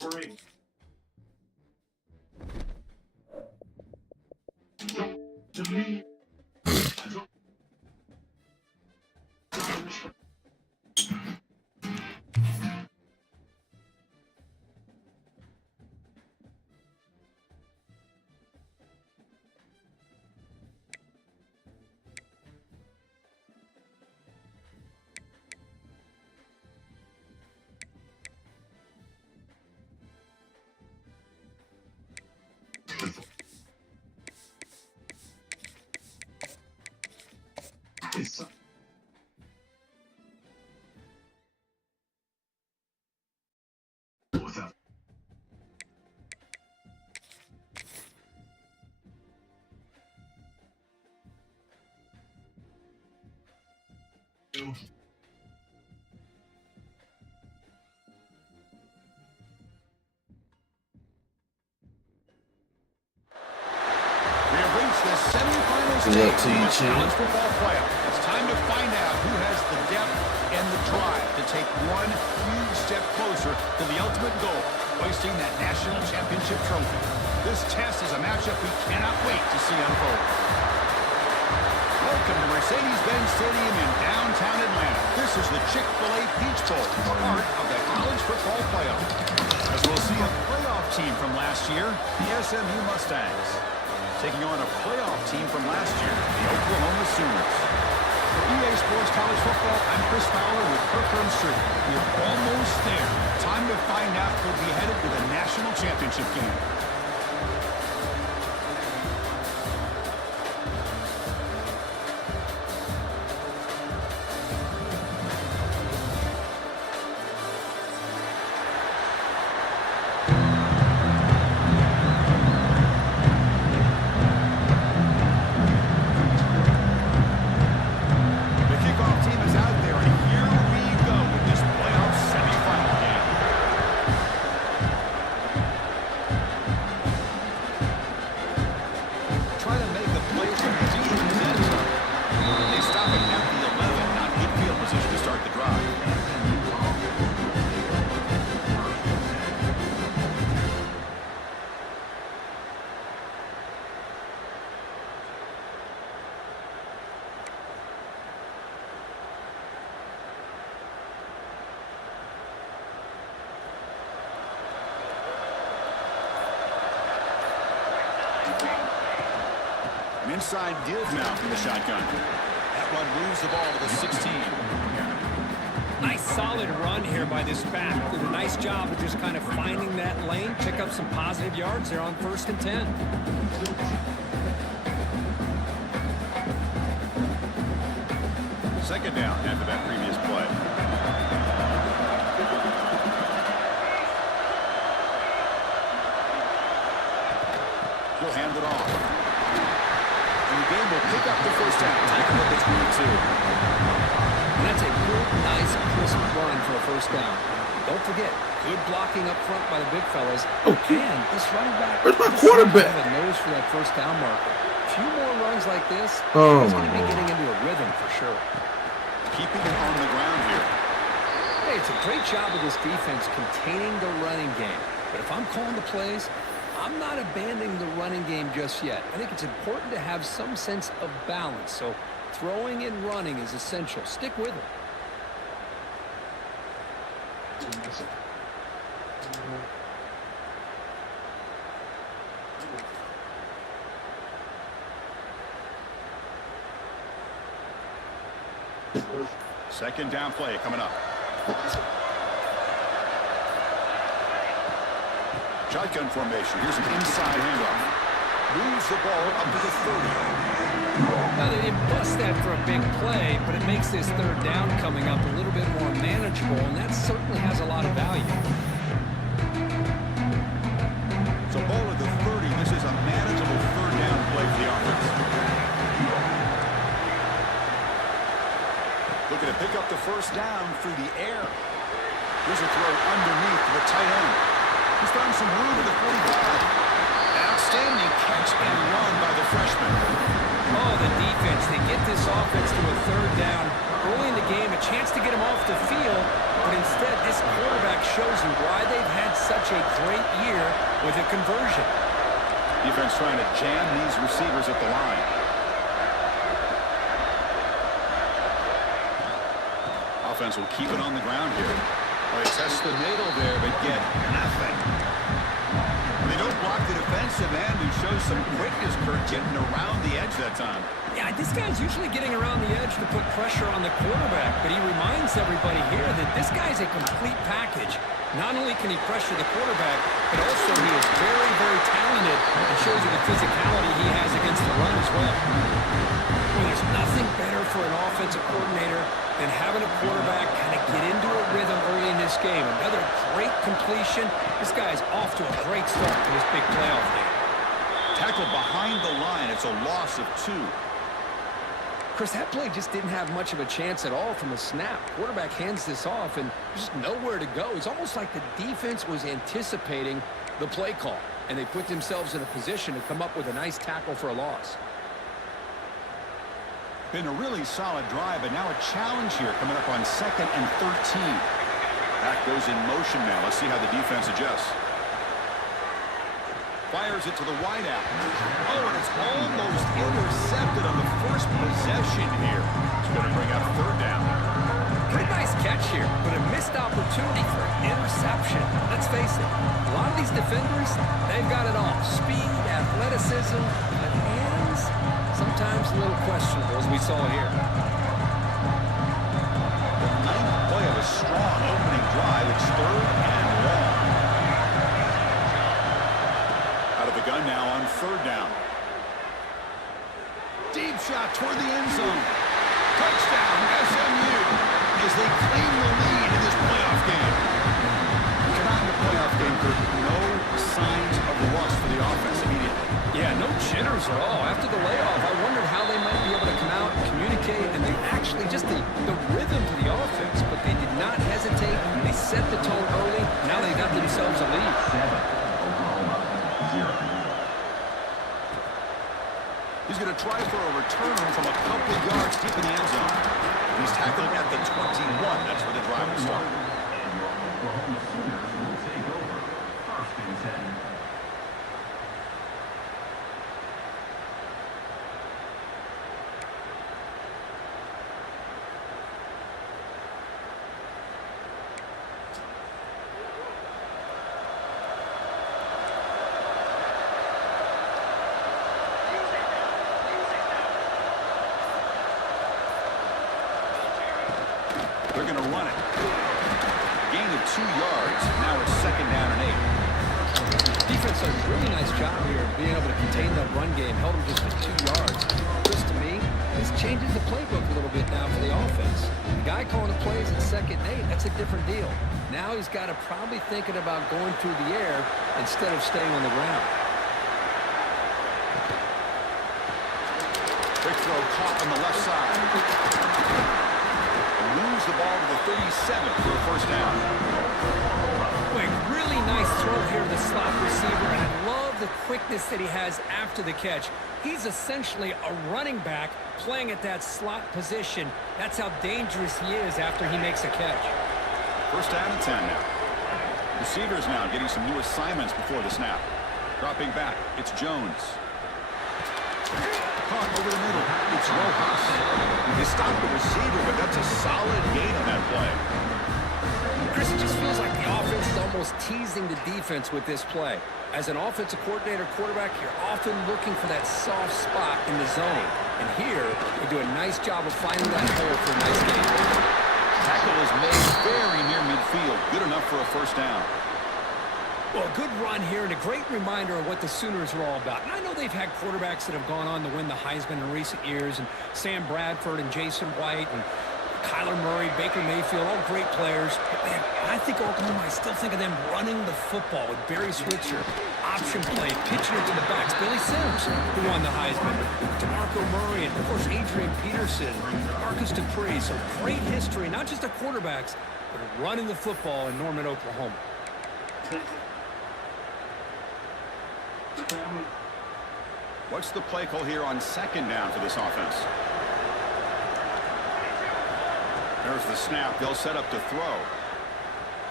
Three. To me. Good luck to you, Chief. College football playoff. It's time to find out who has the depth and the drive to take one huge step closer to the ultimate goal, hoisting that national championship trophy. This test is a matchup we cannot wait to see unfold. Welcome to Mercedes-Benz Stadium in downtown Atlanta. This is the Chick-fil-A Peach Bowl, part of the college football playoff. As we'll see a playoff team from last year, the SMU Mustangs, taking on a playoff team from last year, the Oklahoma Sooners. For EA Sports College Football, I'm Chris Fowler with Kirk Herbstreit. We're almost there. Time to find out who'll be headed to the national championship game. Inside give now from the shotgun. That one moves the ball to the 16. Nice solid run here by this back. Did a nice job of just kind of finding that lane, pick up some positive yards there on 1st and 10. Second down after that previous play. He'll hand it off. Game will pick up the first down. Tackle at the 22. And that's a good, nice, crisp run for a first down. Don't forget, good blocking up front by the big fellas. Okay. And this running back. Where's my quarterback? Have a nose for that first down marker. A few more runs like this, oh he's my going to be God. getting into a rhythm for sure. Keeping it on the ground here. Hey, it's a great job of this defense containing the running game. But if I'm calling the plays, I'm not abandoning the running game just yet. I think it's important to have some sense of balance. So throwing and running is essential. Stick with it. Second down play coming up. Shotgun formation. Here's an inside handoff. Moves the ball up to the 30. Now, they didn't bust that for a big play, but it makes this third down coming up a little bit more manageable, and that certainly has a lot of value. So ball at the 30. This is a manageable third down play for the offense. Looking to pick up the first down through the air. Here's a throw underneath to the tight end. He's found some room at the 45. Outstanding catch and run by the freshman. Oh, the defense. They get this offense to a third down early in the game, a chance to get him off the field, but instead this quarterback shows you why they've had such a great year with a conversion. Defense trying to jam these receivers at the line. Offense will keep it on the ground here. They test the middle there, but get nothing. They don't block the defensive end, who shows some quickness, Kurt, getting around the edge that time. Yeah, this guy's usually getting around the edge to put pressure on the quarterback, but he reminds everybody here that this guy's a complete package. Not only can he pressure the quarterback, but also he is very, very talented and shows you the physicality he has against the run as well. Well, there's nothing better for an offensive coordinator than having a quarterback kind of get into a rhythm early in this game. Another great completion. This guy's off to a great start for this big playoff game. Tackle behind the line. It's a loss of 2. Chris, that play just didn't have much of a chance at all from the snap. Quarterback hands this off, and there's just nowhere to go. It's almost like the defense was anticipating the play call, and they put themselves in a position to come up with a nice tackle for a loss. Been a really solid drive, but now a challenge here coming up on 2nd and 13. Back goes in motion now. Let's see how the defense adjusts. Fires it to the wideout. Oh, and it's almost intercepted on the first possession here. It's going to bring up third down. Pretty nice catch here, but a missed opportunity for an interception. Let's face it, a lot of these defenders, they've got it all. Speed, athleticism, but hands, sometimes a little questionable, as we saw here. The 9th play of a strong opening drive. It's 3rd and long. Out of the gun now on 3rd down. Deep shot toward the end zone. Touchdown, SMU, as they claim the lead in this playoff game. Tonight in the playoff game, there's no signs of loss for the offense immediately. Yeah, no jitters at all. After the layoff, I wondered how they might be able to come out and communicate, and they actually just the rhythm to the offense, but they did not hesitate. They set the tone early. Now they got themselves a lead. He's going to try for a return from a couple of yards deep in the end zone. He's tackled at the 21. That's where the drive will start. They're going to run it. Gain of 2 yards. Now it's 2nd down and 8. Defense does a really nice job here of being able to contain that run game. Held them just for 2 yards. Just to me, this changes the playbook a little bit now for the offense. The guy calling the plays at 2nd and 8, that's a different deal. Now he's got to probably thinking about going through the air instead of staying on the ground. Quick throw caught on the left side. Moves the ball to the 37 for a first down. Quick, really nice throw here to the slot receiver, and I love the quickness that he has after the catch. He's essentially a running back playing at that slot position. That's how dangerous he is after he makes a catch. First down and 10 now. Receivers now getting some new assignments before the snap. Dropping back, it's Jones. Caught over the middle. It's Rojas. They stopped the receiver, but that's a solid gain on that play. Chris, it just feels like the offense is almost teasing the defense with this play. As an offensive coordinator quarterback, you're often looking for that soft spot in the zone. And here, they do a nice job of finding that hole for a nice game. Tackle is made very near midfield. Good enough for a first down. Well, a good run here and a great reminder of what the Sooners are all about. And I know they've had quarterbacks that have gone on to win the Heisman in recent years, and Sam Bradford and Jason White and Kyler Murray, Baker Mayfield, all great players. But man, I think Oklahoma, I still think of them running the football with Barry Switzer, option play, pitching it to the backs. Billy Sims, who won the Heisman, DeMarco Murray, and of course Adrian Peterson, Marcus Dupree. So great history, not just of quarterbacks, but of running the football in Norman, Oklahoma. What's the play call here on second down for this offense? There's the snap. They'll set up to throw.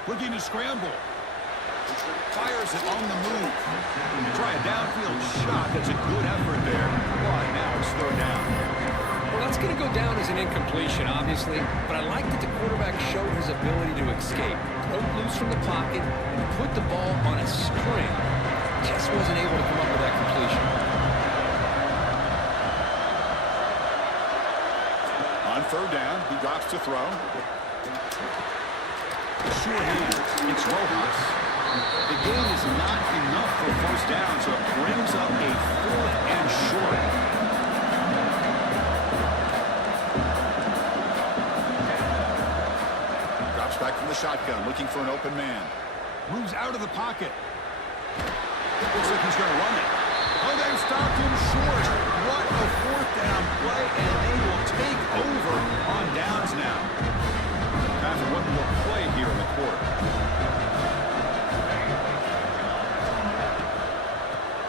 Looking to scramble. Fires it on the move. Try a downfield shot. That's a good effort there. But now it's third down. Well, that's going to go down as an incompletion, obviously. But I like that the quarterback showed his ability to escape, broke loose from the pocket, and put the ball on a string. Just wasn't able to come up with that completion. On third down, he drops to throw. Sure hands. It's Rojas. The gain is not enough for first down, so it brings up a 4th and short. Drops back from the shotgun, looking for an open man. Moves out of the pocket. Looks like he's going to run it. Oh, they've stopped him short. What a 4th down play, and they will take over on downs now. Time for one more play here in the quarter.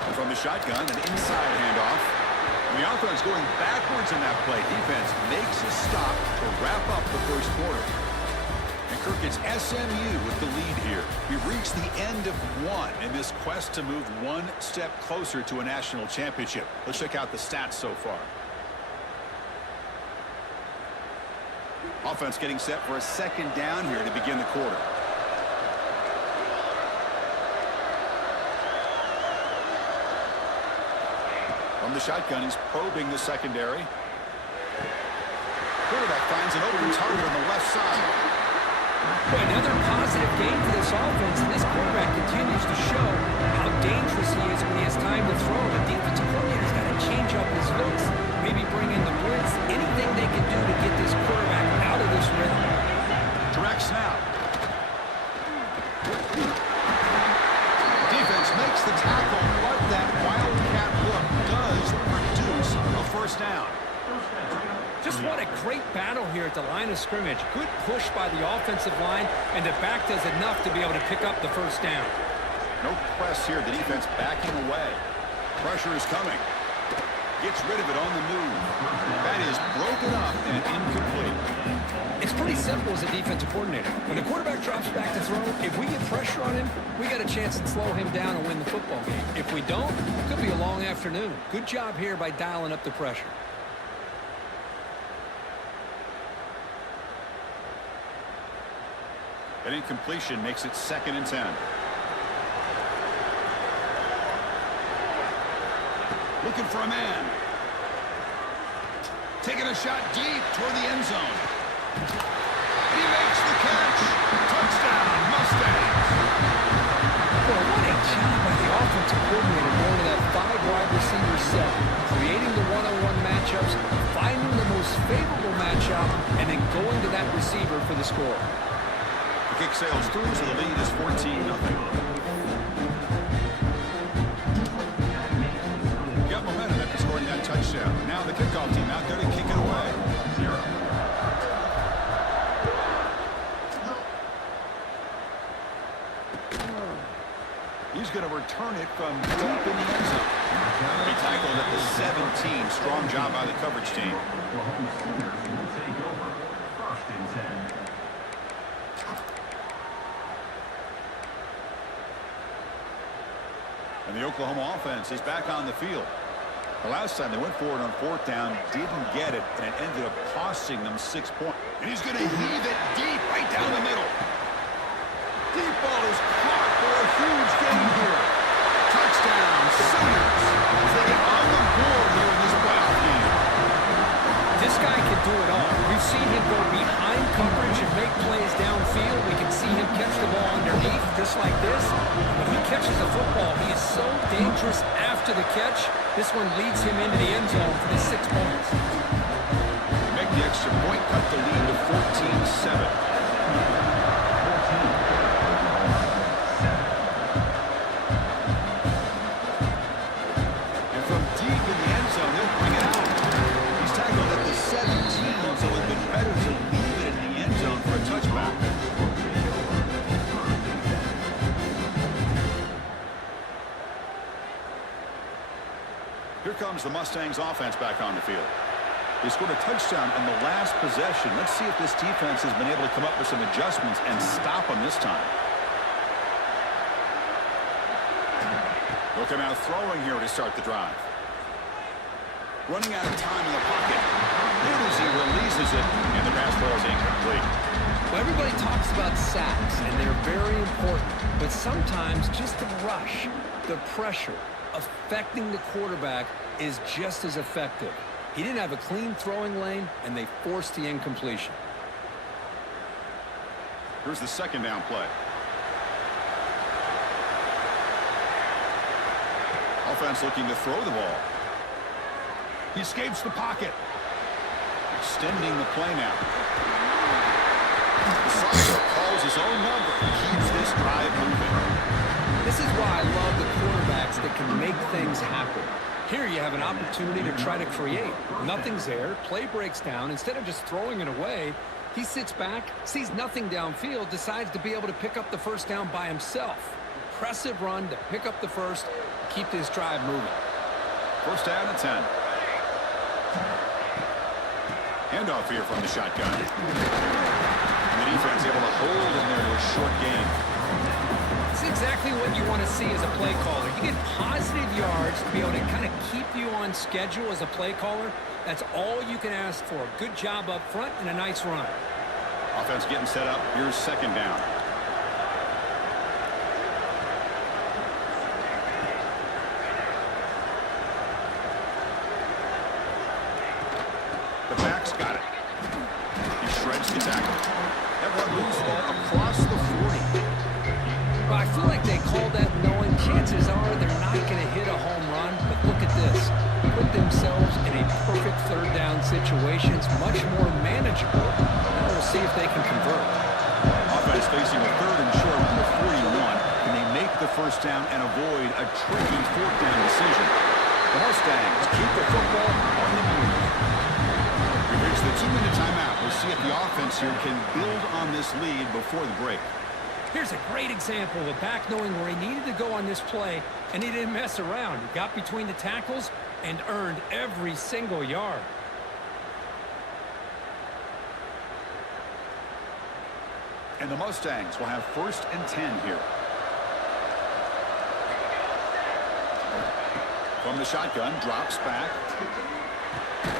And from the shotgun, an inside handoff. And the offense going backwards in that play. Defense makes a stop to wrap up the first quarter. And Kirk, it's SMU with the lead here. We've reached the end of one in this quest to move one step closer to a national championship. Let's check out the stats so far. Offense getting set for a second down here to begin the quarter. From the shotgun, he's probing the secondary. Quarterback finds an open target on the left side. Boy, another positive game for this offense, and this quarterback continues to show how dangerous he is when he has time to throw. The defensive coordinator's got to change up his looks, maybe bring in the blitz, anything they can do to get this quarterback out of this rhythm. Direct snap. Defense makes the tackle, but that wildcat look does produce a first down. Just what a great battle here at the line of scrimmage. Good push by the offensive line, and the back does enough to be able to pick up the first down. No press here. The defense backing away. Pressure is coming. Gets rid of it on the move. That is broken up and incomplete. It's pretty simple as a defensive coordinator. When the quarterback drops back to throw, if we get pressure on him, we got a chance to slow him down and win the football game. If we don't, it could be a long afternoon. Good job here by dialing up the pressure. An incompletion makes it 2nd and 10. Looking for a man. Taking a shot deep toward the end zone. And he makes the catch. Touchdown, Mustangs. Well, what a job by the offensive coordinator going to that 5-wide receiver set, creating the one-on-one matchups, finding the most favorable matchup, and then going to that receiver for the score. The kick sails through, so the lead is 14-0. Got momentum after scoring that touchdown. Now the kickoff team out there to kick it away. He's going to return it from deep in the end zone. He tackled at the 17. Strong job by the coverage team. And the Oklahoma offense is back on the field. The last time they went forward on 4th down, didn't get it, and it ended up costing them 6 points. And he's going to heave it deep right down the middle. Deep ball is caught for a huge gain here. Touchdown, Sooners. As they get on the board here in this playoff game. This guy can do it all. We've seen him go behind coverage and make plays downfield. We can see him catch the ball underneath just like this. When he catches the football, he is so dangerous after the catch. This one leads him into the end zone for the 6 points. Make the extra point, cut the lead to 14-7. And from deep in the end zone, they'll bring it out. He's tackled at the 17, so it would have been better to leave it in the end zone for a touchback. Here comes the Mustangs offense back on the field. They scored a touchdown on the last possession. Let's see if this defense has been able to come up with some adjustments and stop them this time. Looking out throwing here to start the drive. Running out of time in the pocket. And as he releases it, and the pass ball is incomplete. Well, everybody talks about sacks, and they're very important. But sometimes just the rush, the pressure, affecting the quarterback is just as effective. He didn't have a clean throwing lane, and they forced the incompletion. Here's the second down play. Offense looking to throw the ball. He escapes the pocket. Extending the play now. The Cyber calls his own number and keeps this drive moving. This is why I love the quarterbacks that can make things happen. Here you have an opportunity to try to create. Nothing's there. Play breaks down. Instead of just throwing it away, he sits back, sees nothing downfield, decides to be able to pick up the first down by himself. Impressive run to pick up the first, keep this drive moving. First down and 10. Handoff here from the shotgun. And the defense able to hold in there to a short gain. It's exactly what you want to see as a play caller. You get positive yards to be able to kind of keep you on schedule as a play caller. That's all you can ask for. Good job up front and a nice run. Offense getting set up. Here's second down. The back's got it. He shreds the tackle. That one moves the ball across the 40. Well, I feel like they called that knowing chances are they're not going to hit a home run. But look at this. Put themselves in a perfect third down situation. It's much more manageable. Now we'll see if they can convert. Offense facing a third and short from the 41. Can they make the first down and avoid a tricky fourth down decision? The Mustangs keep the football on the move. We've reached the 2-minute timeout. We'll see if the offense here can build on this lead before the break. Here's a great example of a back knowing where he needed to go on this play, and he didn't mess around. He got between the tackles and earned every single yard. And the Mustangs will have first and 10 here. From the shotgun, drops back. The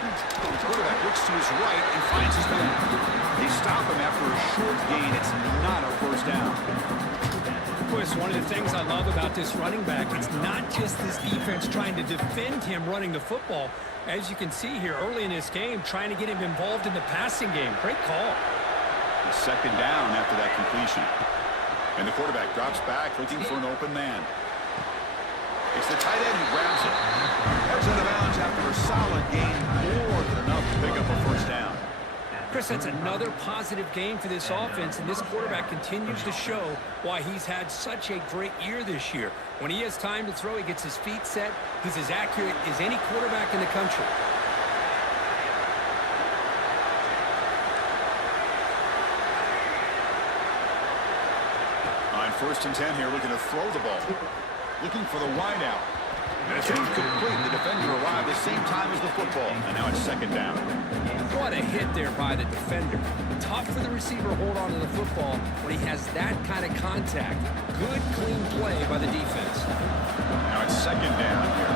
quarterback looks to his right and finds his man. They stop him after a short gain. It's not a first down. Boy, it's one of the things I love about this running back. It's not just this defense trying to defend him running the football. As you can see here early in this game, trying to get him involved in the passing game. Great call. The second down after that completion. And the quarterback drops back looking for an open man. It's the tight end who grabs it. Heads out of bounds after a solid gain, more than enough to pick up a first down. Chris, that's another positive game for this offense, and this quarterback continues to show why he's had such a great year this year. When he has time to throw, he gets his feet set. He's as accurate as any quarterback in the country. On first and 10 here, looking to throw the ball. Looking for the wideout. And it's incomplete. The defender arrived the same time as the football. And now it's second down. What a hit there by the defender. Tough for the receiver to hold on to the football when he has that kind of contact. Good, clean play by the defense. Now it's second down here.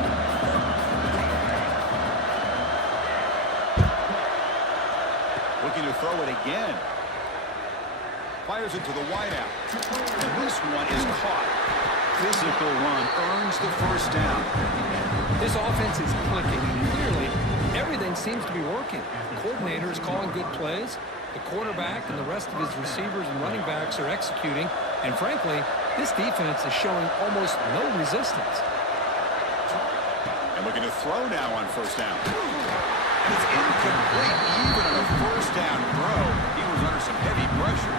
Looking to throw it again. Fires it to the wideout. And this one is caught. Physical run earns the first down. This offense is clicking. Clearly, everything seems to be working. The coordinator is calling good plays. The quarterback and the rest of his receivers and running backs are executing. And frankly, This defense is showing almost no resistance. And looking to throw now on first down. And it's incomplete, even on a first down throw. He was under some heavy pressure.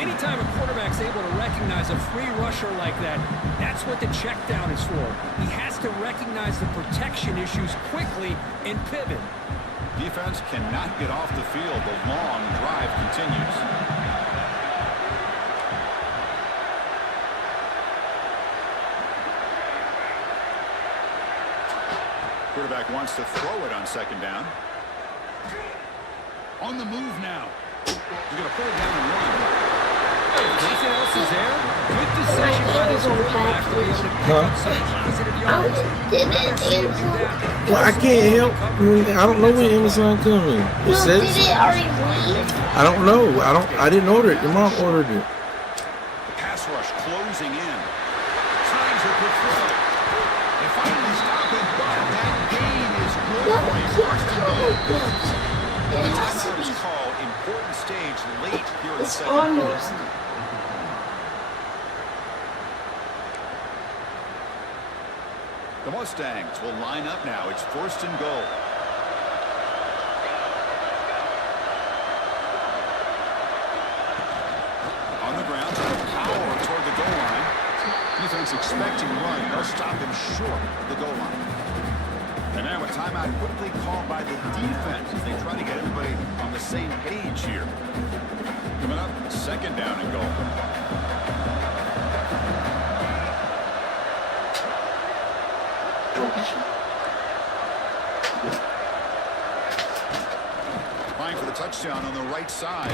Anytime a quarterback's able to recognize a free rusher like that, that's what the check down is for. He has to recognize the protection issues quickly and pivot. Defense cannot get off the field. The long drive continues. Quarterback wants to throw it on second down. On the move now. He's going to put it down and run. Nothing else is there. Good decision by this quarterback to be able to pick up some positive yards. Well, I can't help. I don't know when Amazon coming. It says. Did it already leave? I don't know. I didn't order it. Your mom ordered it. The pass rush closing in. Tries a quick throw. They finally stop it, but that gain is good No, for a keep first and going. goal. It The has to timeout be. is called. Important stage late here in the It's second on quarter. yours. The Mustangs will line up now. It's first and goal. On the ground, power toward the goal line. Defense expecting run. They'll stop him short of the goal line. And now a timeout quickly called by the defense as they try to get everybody on the same page here. Coming up, second down and goal. Applying for the touchdown on the right side.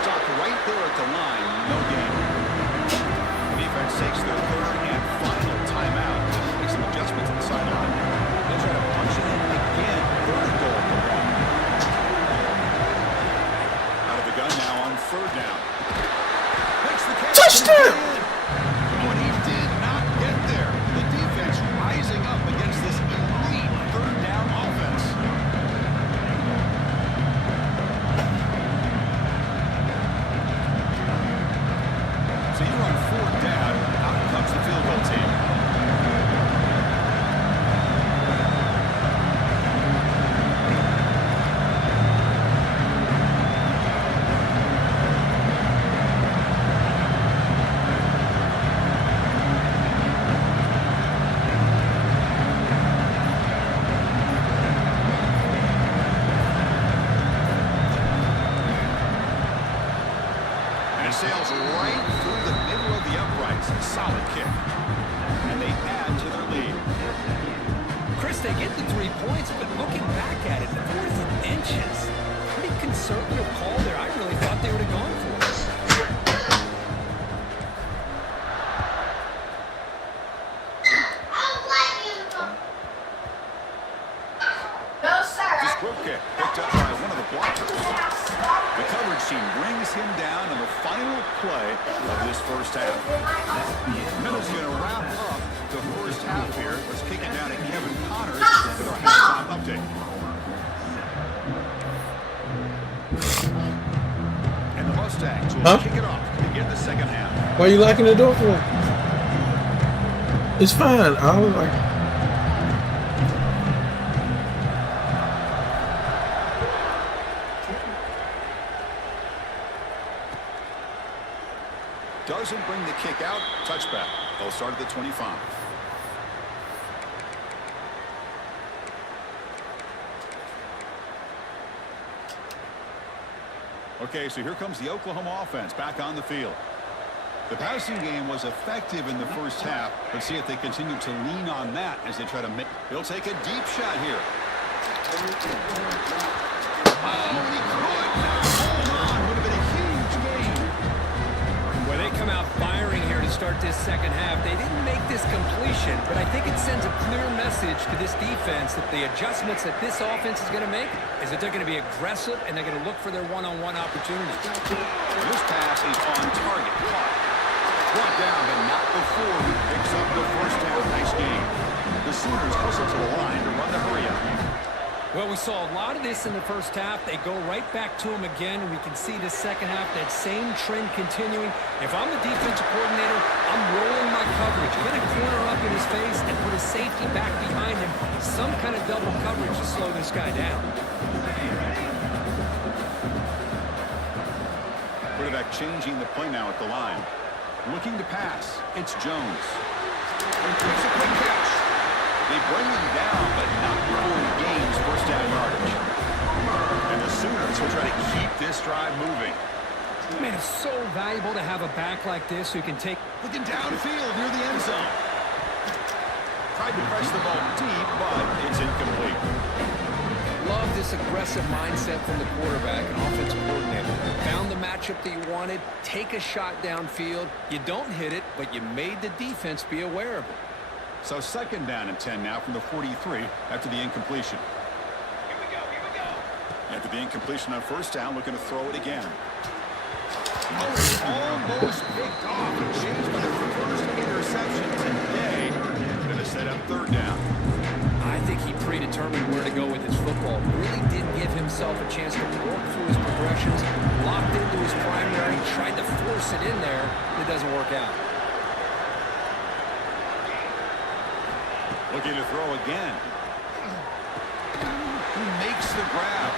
Stopped right there at the line. No gain. The defense takes their third and final timeout to make some adjustments at the sideline. They'll try to punch it in again. Third and goal for one. Out of the gun now on third down. Makes the catch. Touchdown! Oh, and he did not get there. The defense rising up against this elite third down offense. So you're on fourth down. Out comes the field goal team. And it sails right through the middle of the uprights. Solid kick. And they add to their lead. Chris, they get the 3 points, but looking back at it, 4th and inches. Pretty conservative call there. I really thought they would have gone for it. No, sir. This quick kick picked up by one of the blockers. The coverage team brings him down on the final play of this first half. Middle's going to wrap up the first half here. Let's kick it down to Kevin Connors with our halftime update. And the Mustangs will kick it off to begin the second half. Why are you locking the door for? It's fine. I was like. Doesn't bring the kick out. Touchback. They'll start at the 25. Okay, so here comes the Oklahoma offense back on the field. The passing game was effective in the first half. Let's see if they continue to lean on that as they try to make. They'll take a deep shot here. Oh, and he could not hold on. Would have been a huge gain. Well, they come out firing here to start this second half. They didn't make this completion, but I think it sends a clear message to this defense that the adjustments that this offense is going to make is that they're going to be aggressive and they're going to look for their one-on-one opportunity. This pass is on target. Caught. Brought down, but not before he picks up the first down. Nice game. The Sooners whistle to the line to run the hurry up. Well, we saw a lot of this in the first half. They go right back to him again, and we can see the second half, that same trend continuing. If I'm the defensive coordinator, I'm rolling my coverage. Get a corner up in his face and put a safety back behind him. Some kind of double coverage to slow this guy down. Quarterback changing the play now at the line. Looking to pass. It's Jones. It's a quick catch. They bring him down, but not before he gains first down yardage. And the Sooners will try to keep this drive moving. Man, it's so valuable to have a back like this who can take... Looking downfield near the end zone. Tried to press the ball deep, but it's incomplete. Love this aggressive mindset from the quarterback and offensive coordinator. Found the matchup that you wanted, take a shot downfield. You don't hit it, but you made the defense be aware of it. So second down and 10 now from the 43 after the incompletion. Here we go. After the incompletion on first down, looking to throw it again. Almost picked off and changed by the first interception today. Going to set up third down. I think he predetermined where to go with his football. Really didn't give himself a chance to work through his progressions. Locked into his primary, tried to force it in there. It doesn't work out. Looking to throw again. Makes the grab.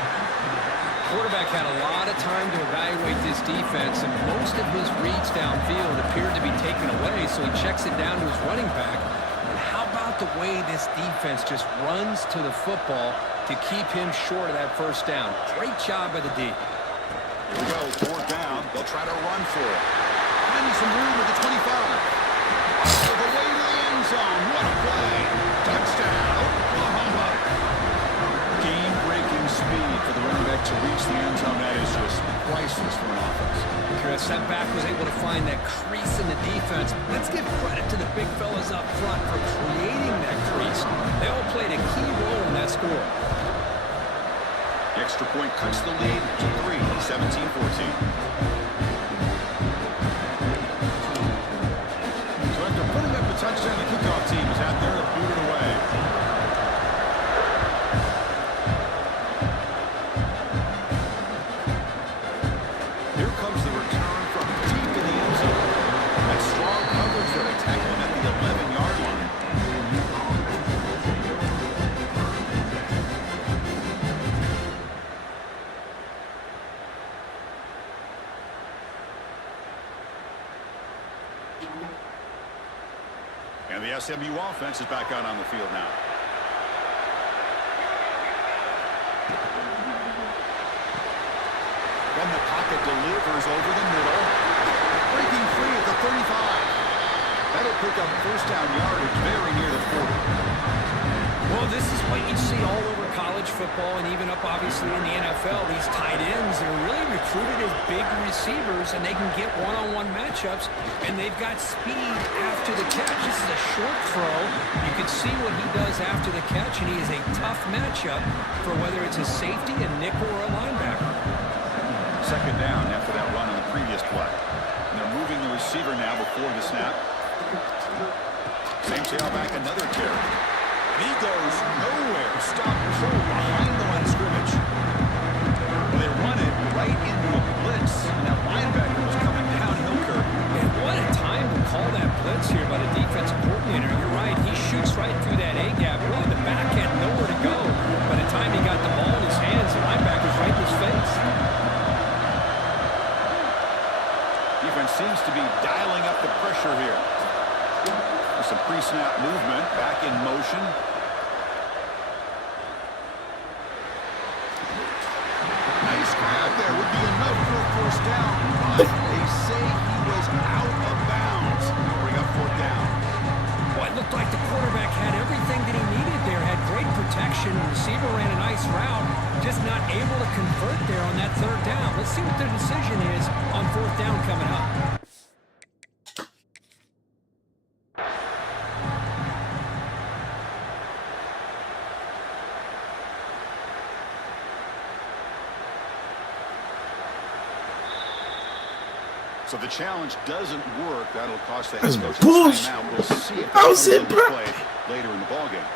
Quarterback had a lot of time to evaluate this defense, and most of his reads downfield appeared to be taken away, so he checks it down to his running back. And how about the way this defense just runs to the football to keep him short of that first down? Great job by the D. Here we go, fourth down. They'll try to run for it. Finding some room with the 25. All the way to the end zone. What a play. Touchdown, Oklahoma. Game-breaking speed for the running back to reach the end zone. That is just priceless for an offense. Chris, that back was able to find that crease in the defense. Let's give credit to the big fellas up front for creating that crease. They all played a key role in that score. The extra point cuts the lead to 3, 17-14. So after putting up the touchdown, the kickoff team is out there to boot it away. Here comes the return from deep in the end zone. That strong coverage there to tackle him at the 11-yard line. And the SMU offense is back out on the field now. From the pocket, delivers over the middle. Breaking free at the 35. That'll pick up first down yardage very near the 40. Well, this is what you see all over college football and even up, obviously, in the NFL. These tight ends are really recruited as big receivers, and they can get one-on-one matchups, and they've got speed after the catch. This is a short throw. You can see what he does after the catch, and he is a tough matchup for whether it's a safety, a nickel, or a linebacker. Second down after that run on the previous play. And they're moving the receiver now before the snap. Same tailback, another carry. He goes nowhere. Stop control behind the line of scrimmage. Well, they run it right into a blitz, and that linebacker was coming downhill curve. And what a time to call that blitz here by the defensive coordinator. You're right. He shoots right through that A-gap. Really, the back had nowhere to go. By the time he got the ball in his hands, the linebacker's right in his face. Defense seems to be dialing up the pressure here. There's some pre-snap movement, back in motion. Nice grab there, would be enough for a first down, but they say he was out of bounds. Bring up fourth down. Well, it looked like the quarterback had everything that he needed there, had great protection. The receiver ran a nice route, just not able to convert there on that third down. Let's see what the decision is on fourth down coming up. So the challenge doesn't work. That'll cost the That's head coach a bullshit. timeout. We'll see if How that is comes it, into bro? play later in the ballgame.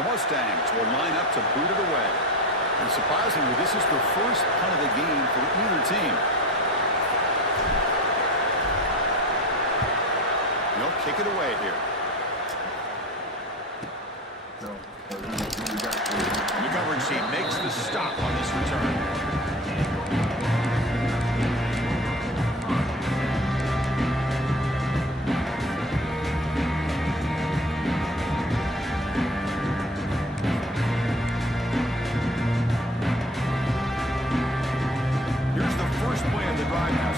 The Mustangs will line up to boot it away. And surprisingly, this is the first punt of the game for either team. They'll kick it away here. The coverage team makes the stop on this return.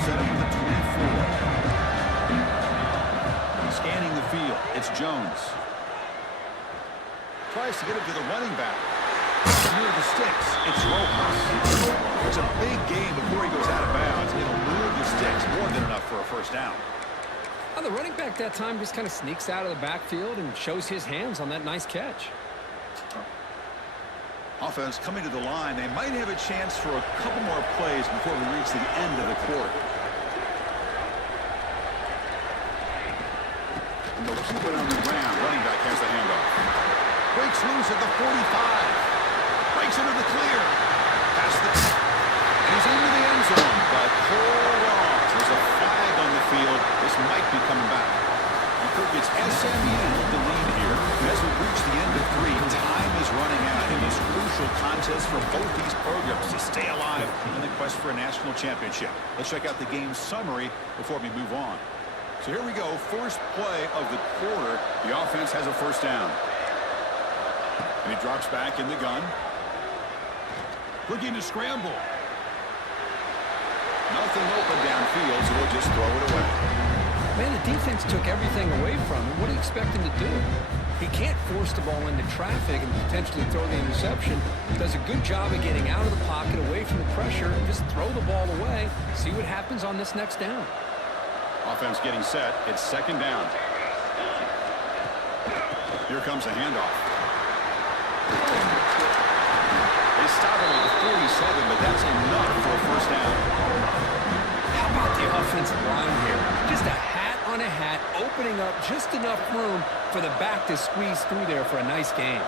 Set up with the 24. Scanning the field, it's Jones. Tries to get it to the running back. Near the sticks, it's Rojas. It's a big game before he goes out of bounds. It'll move the sticks, more than enough for a first down. Well, the running back that time just kind of sneaks out of the backfield and shows his hands on that nice catch. Offense coming to the line. They might have a chance for a couple more plays before we reach the end of the quarter. And they'll keep it on the ground. Running back has the handoff. Breaks loose at the 45. Breaks into the clear. Past the... And he's into the end zone. But hold on. There's a flag on the field. This might be coming back. It's SMU with the lead here. As we reach the end of 3, time is running out in this crucial contest for both these programs to stay alive in the quest for a national championship. Let's check out the game summary before we move on. So here we go. First play of the quarter. The offense has a first down. And he drops back in the gun. Looking to scramble. Nothing open downfield, so we'll just throw it away. Man, the defense took everything away from him. What do you expect him to do? He can't force the ball into traffic and potentially throw the interception. Does a good job of getting out of the pocket, away from the pressure, and just throw the ball away. See what happens on this next down. Offense getting set. It's second down. Here comes a handoff. They stop him at the 47, but that's enough for a first down. How about the offensive line here? Just a hat on a hat, opening up just enough room for the back to squeeze through there for a nice game.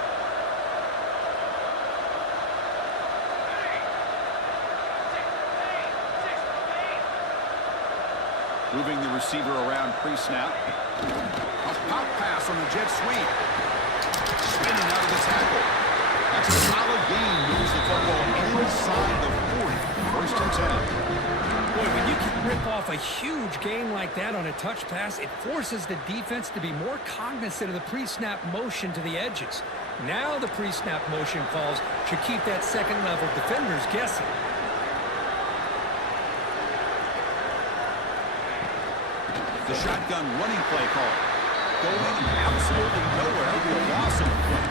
Moving the receiver around pre-snap. A pop pass on the jet sweep. Spinning out of the tackle. That's a solid gain. Moves the football inside the 40. First and 10. Boy, when you can rip off a huge gain like that on a touch pass, it forces the defense to be more cognizant of the pre-snap motion to the edges. Now the pre-snap motion calls should keep that second-level defenders guessing. The shotgun running play call. Going absolutely nowhere. That'll be a loss of the play.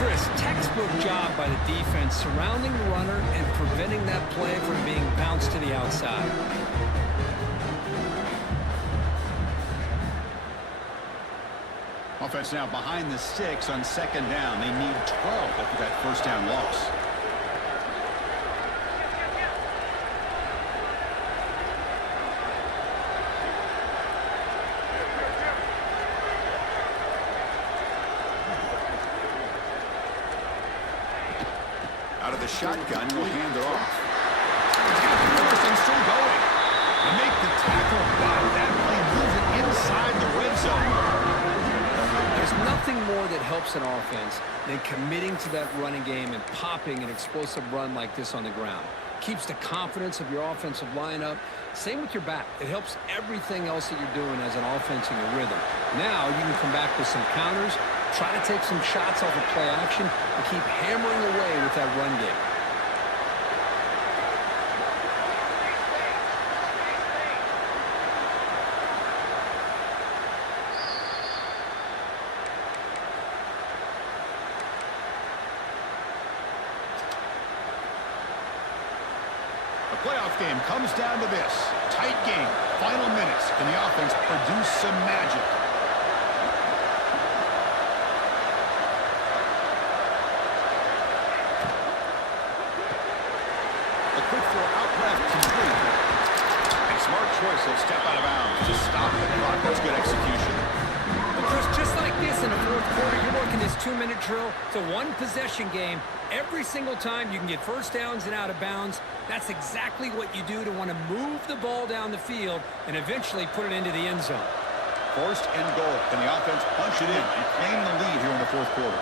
Chris, textbook job by the defense surrounding the runner and preventing that play from being bounced to the outside. Offense now behind the 6 on second down. They need 12 after that first down loss. Out of the shotgun, will hand it off. He's got the first and still going. They make the tackle, but that play moves it inside the red zone. There's nothing more that helps an offense than committing to that running game and popping an explosive run like this on the ground. Keeps the confidence of your offensive lineup. Same with your back. It helps everything else that you're doing as an offense in your rhythm. Now you can come back with some counters, try to take some shots off of play action, and keep hammering away with that run game. The playoff game comes down to this. Tight game. Final minutes. Can the offense produce some magic? A quick throw out left complete. A smart choice. He'll step out of bounds to stop the clock. That's good execution. The Chris, just like this in the fourth quarter, you're working this 2-minute drill. It's a one-possession game. Every single time you can get first downs and out of bounds, that's exactly what you do to want to move the ball down the field and eventually put it into the end zone. First and goal. Can the offense punch it in and claim the lead here in the fourth quarter?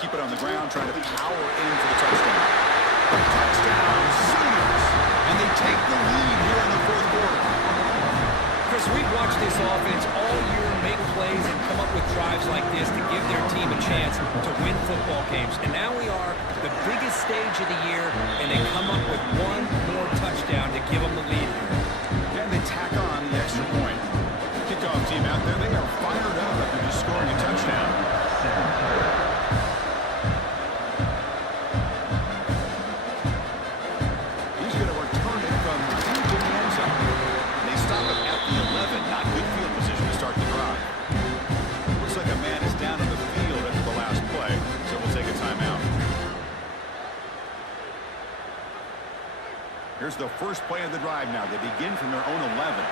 Keep it on the ground, trying to power in for the touchdown. Touchdown, Sooners. And they take the lead here in the fourth quarter. Chris, we've watched this offense all year make plays and come up with drives like this to give their team a chance to win football games. And now we are the biggest stage of the year, and they come up with one more touchdown to give them the lead here. And they tack on the extra point. Kickoff team out there, they are fired up after just scoring a touchdown. He's going to return it from into the end zone. They stop it at the 11. Not good field position to start the drive. Looks like a man is down on the field after the last play, so we'll take a timeout. Here's the first play of the drive now. They begin from their own 11.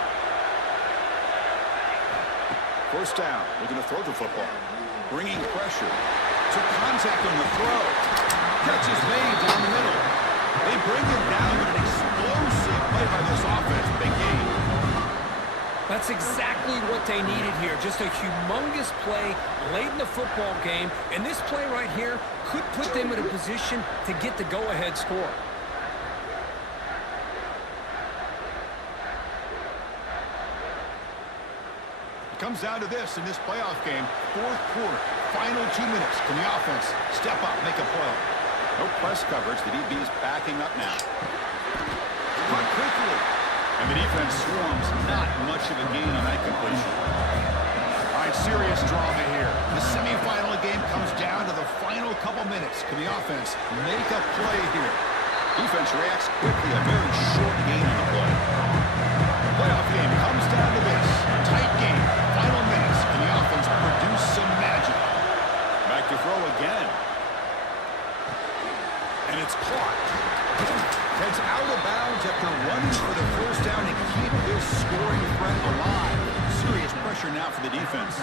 First down, looking to throw the football. Bringing pressure. Took contact on the throw. Catch is made down the middle. They bring him down with an explosive play by this offense. Big game. That's exactly what they needed here. Just a humongous play late in the football game. And this play right here could put them in a position to get the go-ahead score. Comes down to this in this playoff game. Fourth quarter, final 2 minutes. Can the offense step up, make a play? No press coverage. The DB is backing up now. Caught quickly. And the defense swarms. Not much of a gain on that completion. All right, serious drama here. The semifinal game comes down to the final couple minutes. Can the offense make a play here? Defense reacts quickly. A very short gain on the play. Playoff game comes down to this. Tight game. Final minutes. Can the offense produce some magic? Back to throw again. And it's caught. Heads out of bounds after running for the first down and keep this scoring threat alive. Serious pressure now for the defense.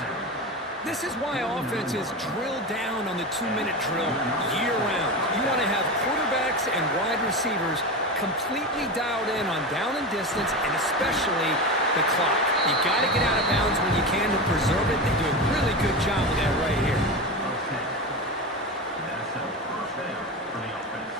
This is why offenses drill down on the 2-minute drill year-round. You want to have quarterbacks and wide receivers completely dialed in on down and distance, and especially the clock. You got to get out of bounds when you can to preserve it. They do a really good job of that right here. That's a first down for the offense.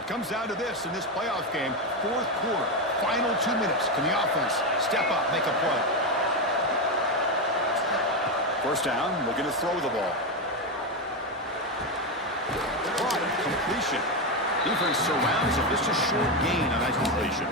It comes down to this in this playoff game. Fourth quarter, final 2 minutes. Can the offense step up, make a play? First down, looking to throw the ball. Caught, completion. Defense surrounds him. Just a short gain on that completion.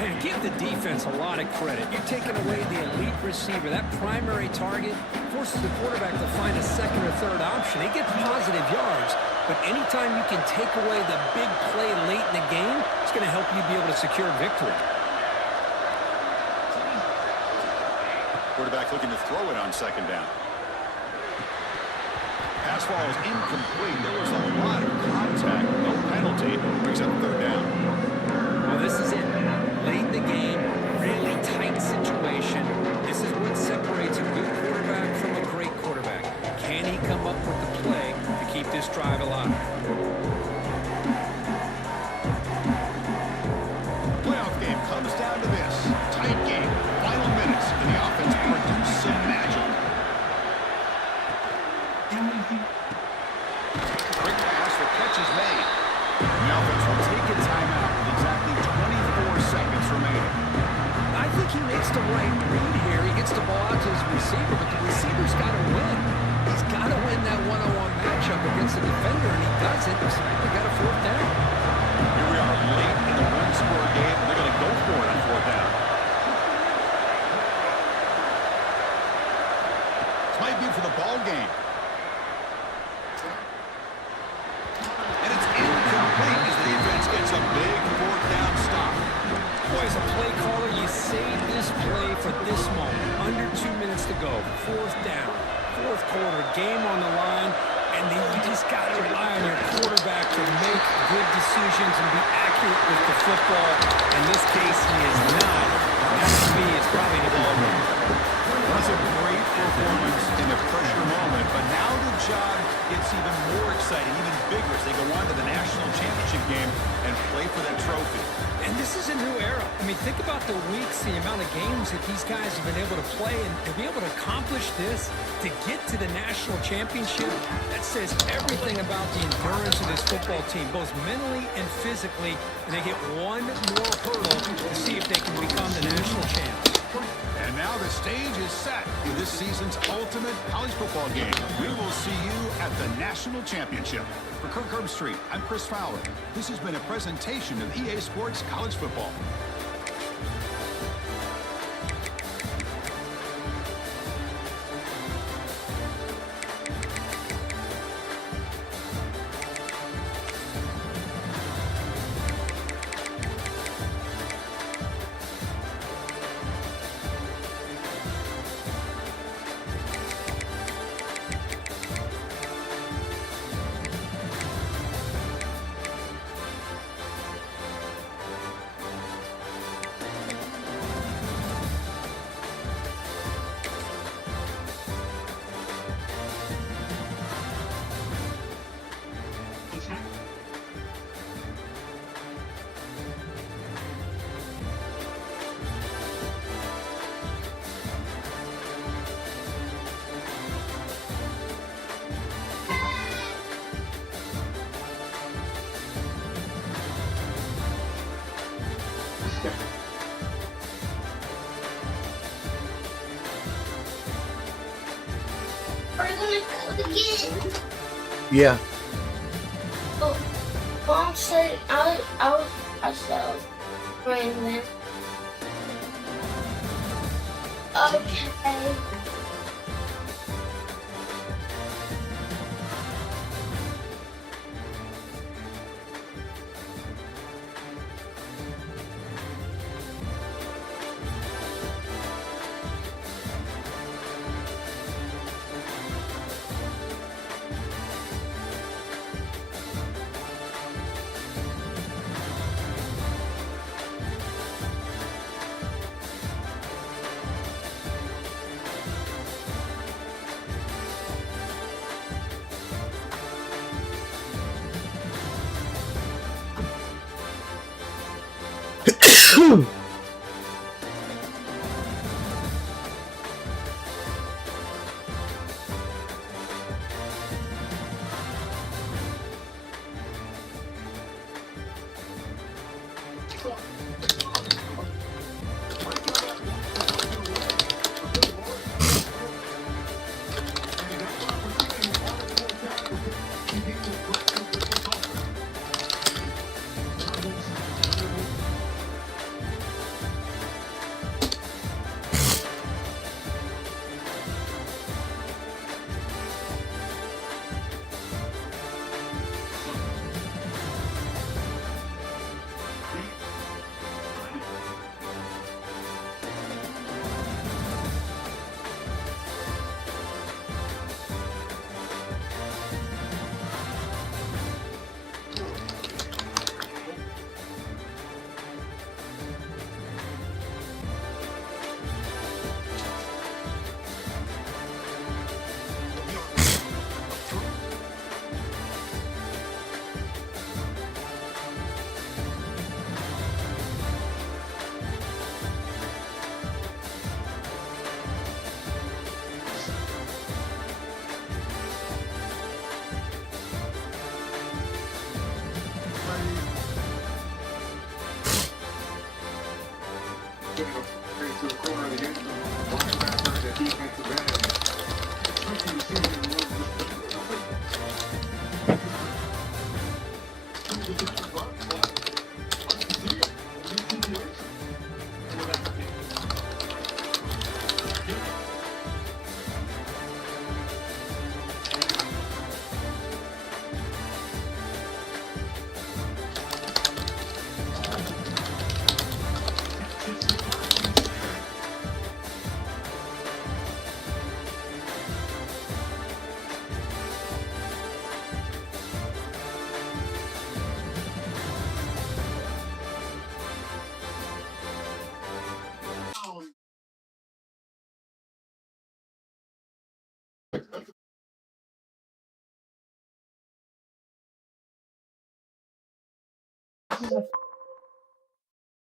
Man, give the defense a lot of credit. You're taking away the elite receiver. That primary target forces the quarterback to find a second or third option. He gets positive yards, but anytime you can take away the big play late in the game, it's going to help you be able to secure victory. Quarterback looking to throw it on second down. Pass ball is incomplete. There was a lot of contact. No penalty. Brings up third down. Well, this is it. Late in the game, really tight situation. This is what separates a good quarterback from a great quarterback. Can he come up with the play to keep this drive alive? Playoff game comes down to this. Tight game. Final minutes. And the offense produce some magic. Quick pass. The catch is made. The offense will take a timeout with exactly 24 seconds remaining. I think he makes the right read here. He gets the ball out to his receiver, but the receiver's got to win. He's got to win that one-on-one matchup against the defender, and he does it. They got a fourth down. Here we are late in the one-score game. They're going to go for it on fourth down. This might be for the ball game. And it's incomplete as the defense gets a big fourth down stop. Boy, as a play caller, you save this play for this moment. Under 2 minutes to go. Fourth down. Fourth quarter, game on the line, And then you just got to rely on your quarterback to make good decisions and be accurate with the football. In this case, he is not. That, to me, is probably the ball game. That's a great performance in a pressure moment, but now the job gets even more exciting, even bigger as they go on to the national championship game and play for that trophy. And this is a new era. I mean, think about the weeks, the amount of games that these guys have been able to play, and to be able to accomplish this, to get to the national championship, that says everything about the endurance of this football team, both mentally and physically, and they get one more hurdle to see if they can become the national champs. And now the stage is set for this season's ultimate college football game. We will see you at the national championship. For Kirk Herbstreit, I'm Chris Fowler. This has been a presentation of EA Sports College Football. Are you gonna code again? Yeah. Oh, Mom said I said I was praying then. Okay.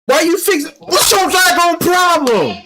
Why you fix? What's your daggone problem?